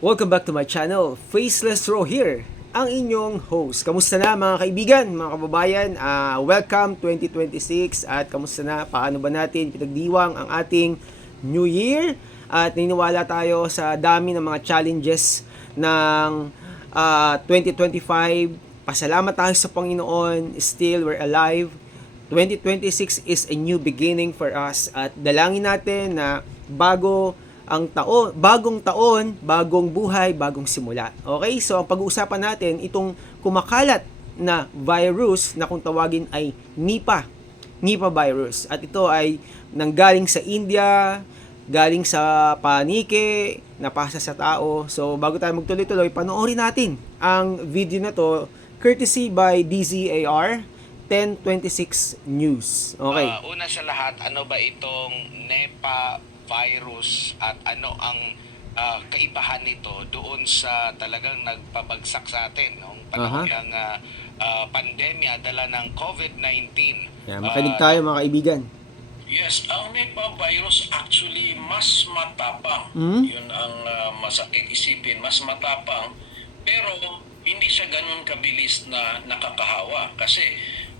Welcome back to my channel, Faceless Ro here, ang inyong host. Kamusta na mga kaibigan, mga kababayan? Welcome 2026 at kamusta na? Paano ba natin pinagdiwang ang ating New Year? At niniwala tayo sa dami ng mga challenges ng 2025. Pasalamat tayo sa Panginoon, still we're alive. 2026 is a new beginning for us at dalangin natin na bagong taon, bagong buhay, bagong simula. Okay? So, ang pag-uusapan natin, itong kumakalat na virus na kung tawagin ay Nipah virus. At ito ay nanggaling sa India, galing sa paniki, napasa sa tao. So, bago tayo magtuloy-tuloy, panoorin natin ang video na to, courtesy by DZAR 1026 News. Okay. Una sa lahat, ano ba itong Nipah virus at ano ang kaibahan nito doon sa talagang nagpabagsak sa atin noong panahon ng pandemya dala ng COVID-19. Makinig tayo mga kaibigan. Yes, ang Nipah virus actually mas matapang. Yun ang masakit isipin, mas matapang. Pero hindi siya ganun kabilis na nakakahawa. Kasi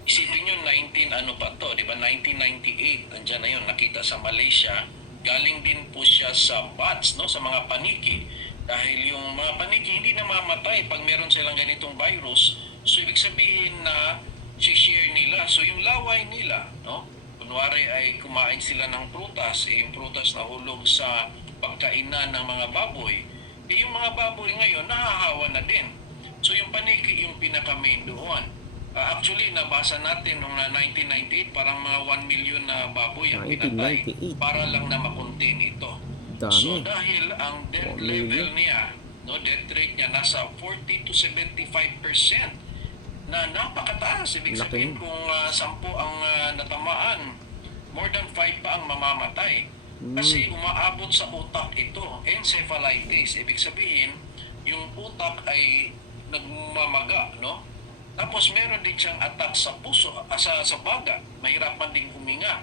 isipin nyo, 1998, nandiyan na yun, nakita sa Malaysia. Galing din po siya sa bats, no, sa mga paniki. Dahil yung mga paniki hindi namamatay pag meron silang ganitong virus. So ibig sabihin na share nila. So yung laway nila, no, kunwari ay kumain sila ng prutas, yung prutas na hulog sa pagkainan ng mga baboy, yung mga baboy ngayon nahahawa na din. So yung paniki yung pinaka-main doon. Actually, nabasa natin noong 1998, parang mga 1 million na baboy ang pinatay para lang na makontain ito. So dahil ang death level niya, no, death rate niya nasa 40 to 75% na napakataas. Ibig sabihin kung 10 ang natamaan, more than 5 pa ang mamamatay. Kasi umaabot sa utak ito, encephalitis. Ibig sabihin, yung utak ay nagmamaga, no? Tapos meron din siyang attack sa puso, sa baga. Mahirapan ding huminga.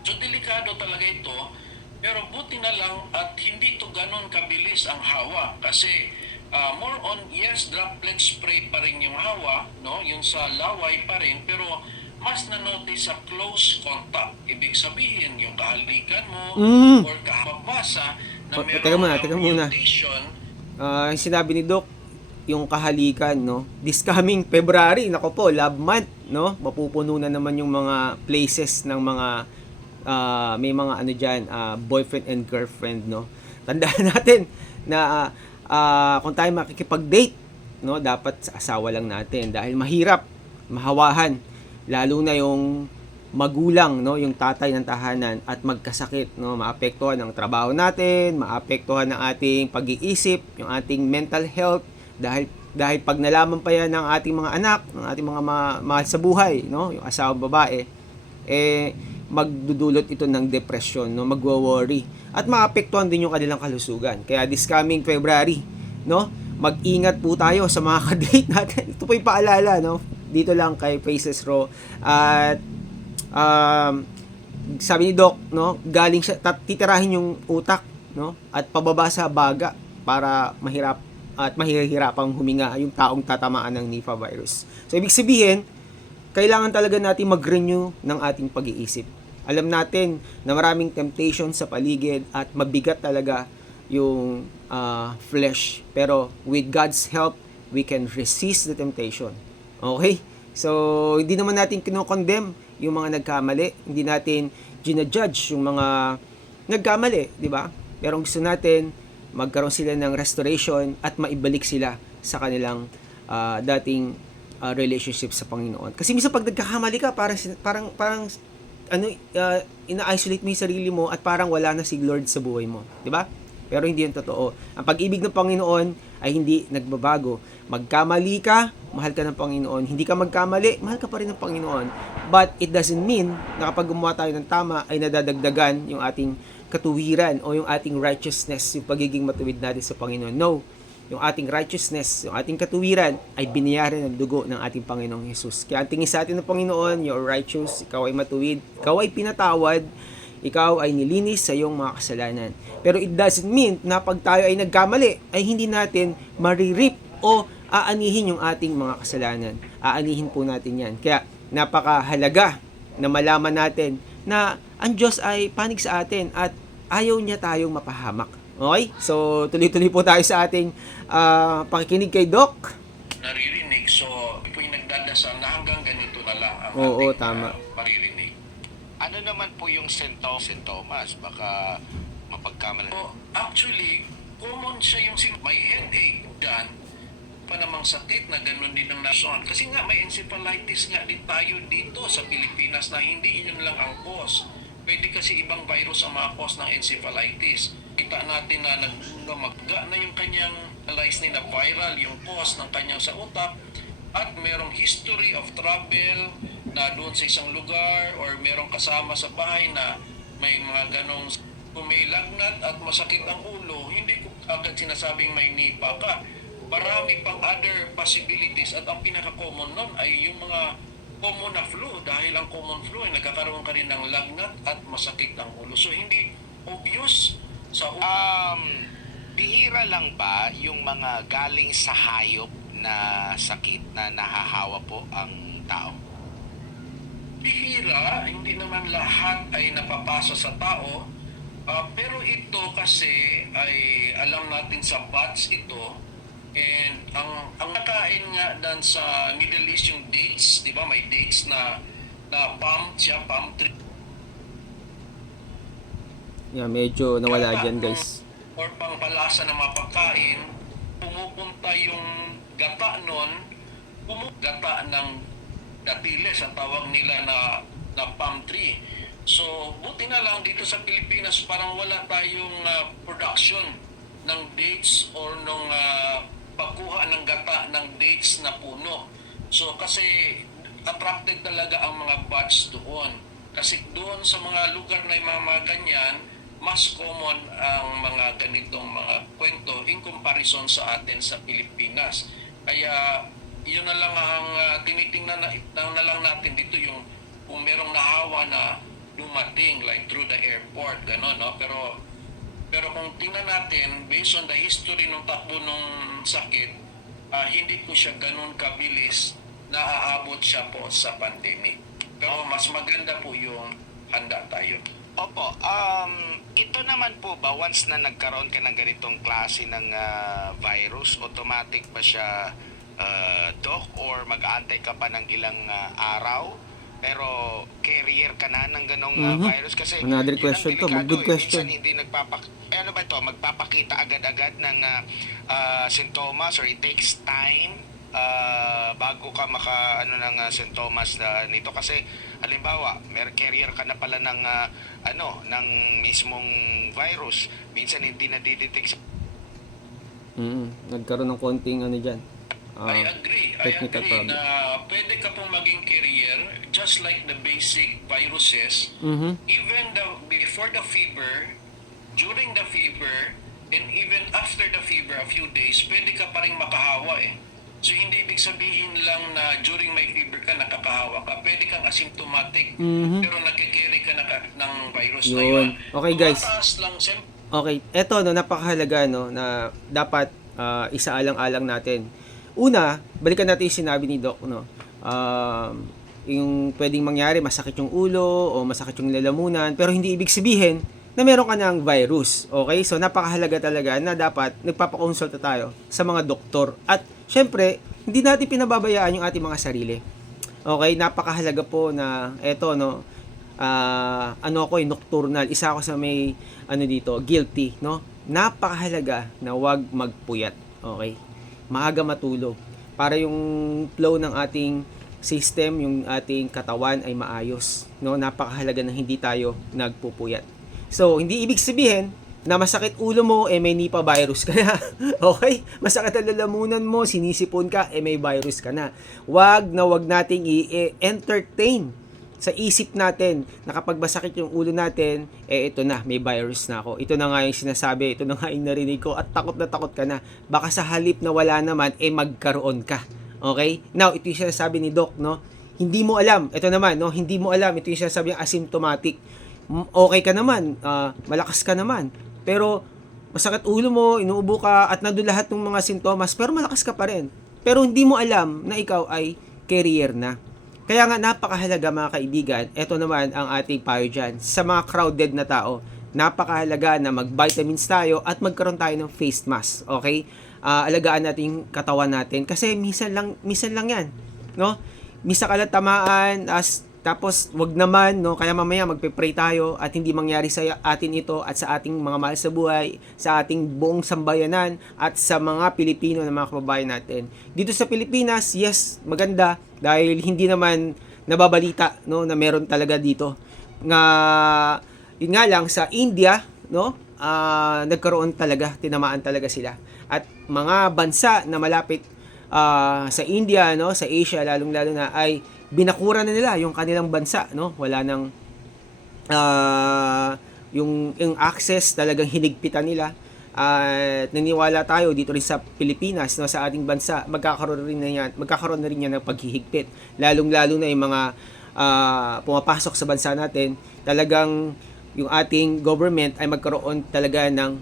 So delikado talaga ito. Pero buti na lang at hindi ito ganun kabilis ang hawa. Kasi more on, yes, droplet spray pa rin yung hawa, no? Yung sa laway pa rin. Pero mas na-notice sa close contact. Ibig sabihin, yung kahalikan mo or kahabasa na meron mutation. Yung sinabi ni Doc, yung kahalikan, no, this coming February, nako po, love month, no, mapupuno na naman yung mga places ng mga may mga ano diyan, boyfriend and girlfriend, no. Tandaan natin na kung tayo makikipag-date, no, dapat sa asawa lang natin dahil mahirap mahawahan, lalo na yung magulang, no, yung tatay ng tahanan at magkasakit, no, maapektuhan ang trabaho natin, maapektuhan ang ating pag-iisip, yung ating mental health. Dahil pag nalaman pa yan ng ating mga anak, ng ating mga mahal sa buhay, no, yung asawang babae, magdudulot ito ng depression, no, magwo-worry at maapektuhan din yung kanilang kalusugan. Kaya this coming February, no, mag-ingat po tayo sa mga ka-date natin. Ito po yung paalala, no, dito lang kay Faces Raw. At sabi ni Doc, no, galing siya, titirahin yung utak, no, at pababa sa baga para mahihirapang huminga yung taong tatamaan ng Nipah virus. So, ibig sabihin, kailangan talaga natin mag-renew ng ating pag-iisip. Alam natin na maraming temptation sa paligid at mabigat talaga yung flesh. Pero with God's help, we can resist the temptation. Okay? So, hindi naman natin kinokondemn yung mga nagkamali. Hindi natin ginajudge yung mga nagkamali, di ba? Pero gusto natin magkaroon sila ng restoration at maibalik sila sa kanilang dating relationship sa Panginoon. Kasi minsan pag nagkakamali ka, parang ina-isolate mo yung sarili mo at parang wala na si Lord sa buhay mo. Di ba? Pero hindi yun totoo. Ang pag-ibig ng Panginoon ay hindi nagbabago. Magkamali ka, mahal ka ng Panginoon. Hindi ka magkamali, mahal ka pa rin ng Panginoon. But it doesn't mean na kapag gumawa tayo ng tama ay nadadagdagan yung ating katuwiran o yung ating righteousness, yung pagiging matuwid natin sa Panginoon. No. Yung ating righteousness, yung ating katuwiran ay binayaran ng dugo ng ating Panginoong Jesus. Kaya ang tingin sa atin ng Panginoon, you're righteous, ikaw ay matuwid, ikaw ay pinatawad, ikaw ay nilinis sa iyong mga kasalanan. Pero it doesn't mean na pag tayo ay nagkamali, ay hindi natin maririp o aanihin yung ating mga kasalanan. Aanihin po natin yan. Kaya napakahalaga na malaman natin na ang Diyos ay panig sa atin at ayaw niya tayong mapahamak. Okay? So, tuloy-tuloy po tayo sa ating pakikinig kay Doc. Naririnig, so po yung nagdadasal na hanggang ganito na lang ang Oo, ating tama. maririnig. Ano naman po yung sintomas? Baka mapagkamalan. So, actually, common siya yung may headache dyan, pa namang sakit na ganun din ang nason. Kasi nga may encephalitis nga din tayo dito sa Pilipinas na hindi yun lang ang cause. Pwede kasi ibang virus ang mga cause ng encephalitis. Kita natin na nagmamagga na yung kanyang analyze ni na viral yung cause ng kanyang sa utak at merong history of travel na doon sa isang lugar or merong kasama sa bahay na may mga ganong kung may lagnat at masakit ang ulo, hindi ko agad sinasabing may nipa ka. Marami pang other possibilities at ang pinaka-common nun ay yung mga common na flu dahil ang common flu ay nagkakaroon ka rin ng lagnat at masakit ang ulo. So hindi obvious sa Bihira lang ba yung mga galing sa hayop na sakit na nahahawa po ang tao? bihira, hindi naman lahat ay napapasa sa tao. Pero ito kasi ay alam natin sa bats ito. And ang nakain nga dan sa Middle East yung dates, di ba? May dates na palm tree. Yeah, medyo nawala Gata dyan, ng- guys. Or pangpalasa ng mga pagkain, pumupunta yung gata nun, gata ng datiles, ang tawag nila na palm tree. So, buti na lang dito sa Pilipinas, parang wala tayong production ng dates or nung pagkuha ng gata ng dates na puno. So, kasi attracted talaga ang mga bats doon. Kasi doon sa mga lugar na yung mga ganyan, mas common ang mga ganitong mga kwento in comparison sa atin sa Pilipinas. Kaya yun na lang ang tinitingnan na lang natin dito yung kung merong nahawa na dumating like through the airport, gano'n, no? Pero kung tingnan natin, based on the history ng takbo ng sakit, hindi po siya ganun kabilis na aabot siya po sa pandemic. Pero mas maganda po yung handa tayo. Opo, ito naman po ba, once na nagkaroon ka ng ganitong klase ng virus, automatic ba siya, Doc, or mag-aantay ka pa ng ilang araw? Pero carrier ka na ng ganong virus? Kasi Another yun ang question to, delikado good question. Minsan hindi ano ba ito, magpapakita agad-agad ng sintomas, or it takes time bago ka ng sintomas nito. Kasi halimbawa carrier ka na pala ng ng mismong virus, minsan hindi na didetect. Nagkaroon ng konting ano dyan. I agree technical problem. na pwede ka pong maging carrier just like the basic viruses. Even before the fever, during the fever, and even after the fever, a few days, pwede ka pa rin makahawa eh. So hindi ibig sabihin lang na during may fever ka, nakakahawa ka. Pwede kang asymptomatic, pero nakikarry ka ng virus na Yun. yun. Okay, guys. Tumataas lang, Okay, eto no, napakahalaga no na dapat isaalang-alang natin. Una, balikan natin yung sinabi ni Doc no. Yung pwedeng mangyari, masakit yung ulo o masakit yung lalamunan, pero hindi ibig sabihin na meron ka ng virus. Okay? So napakahalaga talaga na dapat nagpapakonsulta tayo sa mga doktor. At syempre, hindi natin pinababayaan yung ating mga sarili. Okay, napakahalaga po na eto no. Ako nocturnal, isa ako sa may dito, guilty, no? Napakahalaga na wag magpuyat, okay? Maaga matulog para yung flow ng ating system, yung ating katawan ay maayos, no? Napakahalaga na hindi tayo nagpupuyat. So, hindi ibig sabihin na masakit ulo mo, may Nipah virus ka na. Okay? Masakit ang lalamunan mo, sinisipon ka, may virus ka na. Wag nating i-entertain sa isip natin na kapag masakit yung ulo natin, ito na, may virus na ako. Ito na nga yung sinasabi, ito na nga yung narinig ko, at takot na takot ka na. Baka sa halip na wala naman, magkaroon ka. Okay? Now, ito yung sinasabi ni Doc, no? Hindi mo alam, ito naman, no? Hindi mo alam, ito yung sinasabi yung asymptomatic. okay ka naman, malakas ka naman. Pero masakit ulo mo, inuubo ka, at nandun lahat ng mga sintomas, pero malakas ka pa rin. Pero hindi mo alam na ikaw ay carrier na. Kaya nga napakahalaga mga kaibigan, eto naman ang ating payo dyan. Sa mga crowded na tao, napakahalaga na mag-vitamins tayo at magkaroon tayo ng face mask. Okay? Alagaan natin yung katawan natin kasi minsan lang yan, no? Misa ka lang tamaan, tapos wag naman, no? Kaya mamaya magpe-pray tayo at hindi mangyari sa atin ito at sa ating mga mahal sa buhay, sa ating buong sambayanan at sa mga Pilipino na mga kababayan natin. Dito sa Pilipinas, yes, maganda dahil hindi naman nababalita, no, na meron talaga dito. Nga yun nga lang sa India, no? Nagkaroon talaga, tinamaan talaga sila. At mga bansa na malapit sa India, no, sa Asia lalong-lalo na ay binakura na nila yung kanilang bansa, no? Wala nang yung access talagang hinigpitan nila. At naniwala tayo dito rin sa Pilipinas, no, sa ating bansa, magkakaroon na rin yan ng paghihigpit. Lalong-lalo na yung mga pumapasok sa bansa natin, talagang yung ating government ay magkaroon talaga ng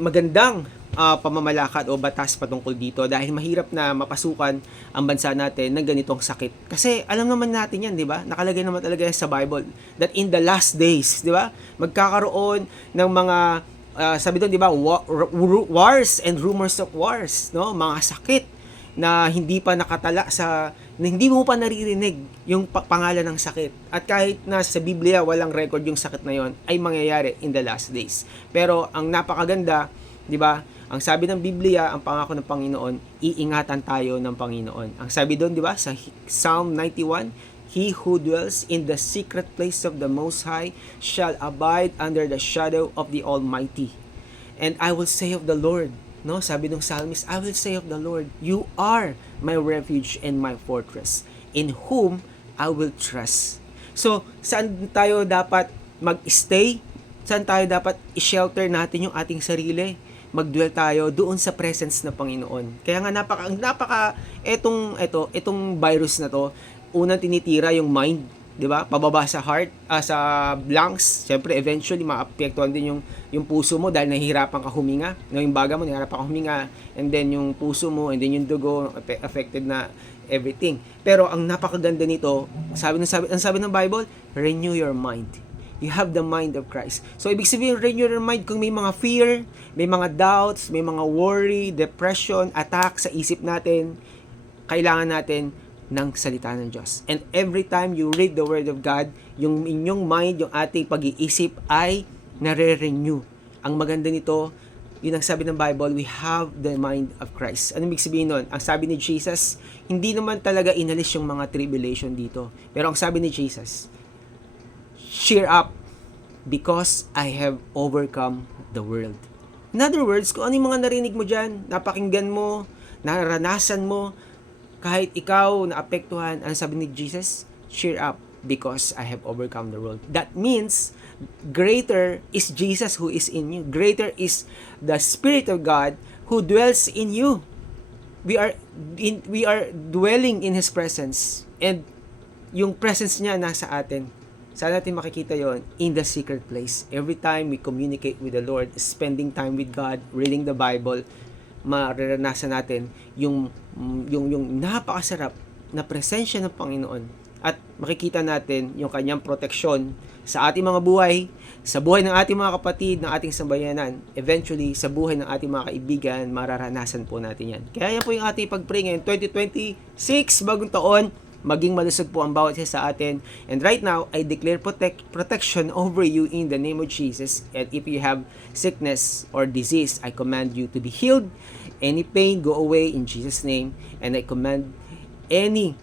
magandang pamamalakad o batas patungkol dito dahil mahirap na mapasukan ang bansa natin ng ganitong sakit. Kasi alam naman natin yan, di ba? Nakalagay naman talaga yan sa Bible that in the last days, di ba? Magkakaroon ng mga sabi doon, di ba? Wars and rumors of wars, no? Mga sakit na hindi pa nakatala na hindi mo pa naririnig yung pangalan ng sakit. At kahit na sa Biblia walang record yung sakit na yon, ay mangyayari in the last days. Pero ang napakaganda, di ba? Ang sabi ng Biblia, ang pangako ng Panginoon, iingatan tayo ng Panginoon. Ang sabi doon, di ba, sa Psalm 91, He who dwells in the secret place of the Most High shall abide under the shadow of the Almighty. And I will say of the Lord, no, sabi ng psalmist, I will say of the Lord, you are my refuge and my fortress, in whom I will trust. So, saan tayo dapat mag-stay? Saan tayo dapat i-shelter natin yung ating sarili? Mag-dwell tayo doon sa presence ng Panginoon. Kaya nga itong virus na to, unang tinitira yung mind, 'di ba? Pababa sa heart, sa lungs. Siyempre eventually maapektuhan din yung puso mo dahil nahihirapan ka huminga. Yung baga mo nahihirapan ka huminga, and then yung puso mo, and then yung dugo affected na everything. Pero ang napakaganda nito, sabi ng Bible, renew your mind. You have the mind of Christ. So, ibig sabihin, renew your mind kung may mga fear, may mga doubts, may mga worry, depression, attack sa isip natin, kailangan natin ng salita ng Diyos. And every time you read the Word of God, yung inyong mind, yung ating pag-iisip ay nare-renew. Ang maganda nito, yun ang sabi ng Bible, we have the mind of Christ. Anong ibig sabihin nun? Ang sabi ni Jesus, hindi naman talaga inalis yung mga tribulation dito. Pero ang sabi ni Jesus, cheer up because I have overcome the world. In other words, kung ano yung mga narinig mo dyan, napakinggan mo, naranasan mo, kahit ikaw naapektuhan, ang sabi ni Jesus, cheer up because I have overcome the world. That means, greater is Jesus who is in you. Greater is the Spirit of God who dwells in you. We are dwelling in His presence. And yung presence niya nasa atin. Saan natin makikita yon? In the secret place. Every time we communicate with the Lord, spending time with God, reading the Bible, mararanasan natin yung napakasarap na presensya ng Panginoon. At makikita natin yung kanyang proteksyon sa ating mga buhay, sa buhay ng ating mga kapatid, ng ating sambayanan. Eventually, sa buhay ng ating mga kaibigan, mararanasan po natin yan. Kaya yan po yung ating pag-pray ngayon. 2026, bagong taon, maging malusog po ang bawat isa sa atin. And right now, I declare protection over you in the name of Jesus. And if you have sickness or disease, I command you to be healed. Any pain, go away in Jesus' name. And I command any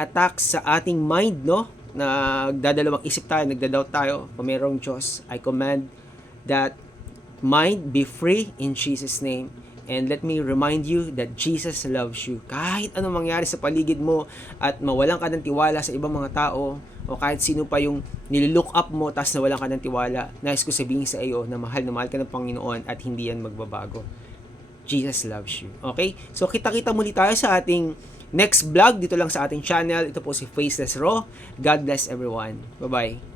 attack sa ating mind, no? Nagdadalawang isip tayo, nagdadoubt tayo, kung mayroong Diyos, I command that mind be free in Jesus' name. And let me remind you that Jesus loves you. Kahit anong mangyari sa paligid mo at mawalan ka ng tiwala sa ibang mga tao o kahit sino pa yung nilook up mo tas nawalan ka ng tiwala, nais ko sabihin sa iyo na mahal ka ng Panginoon at hindi yan magbabago. Jesus loves you. Okay? So kita-kita muli tayo sa ating next vlog dito lang sa ating channel. Ito po si Faceless Raw. God bless everyone. Bye-bye.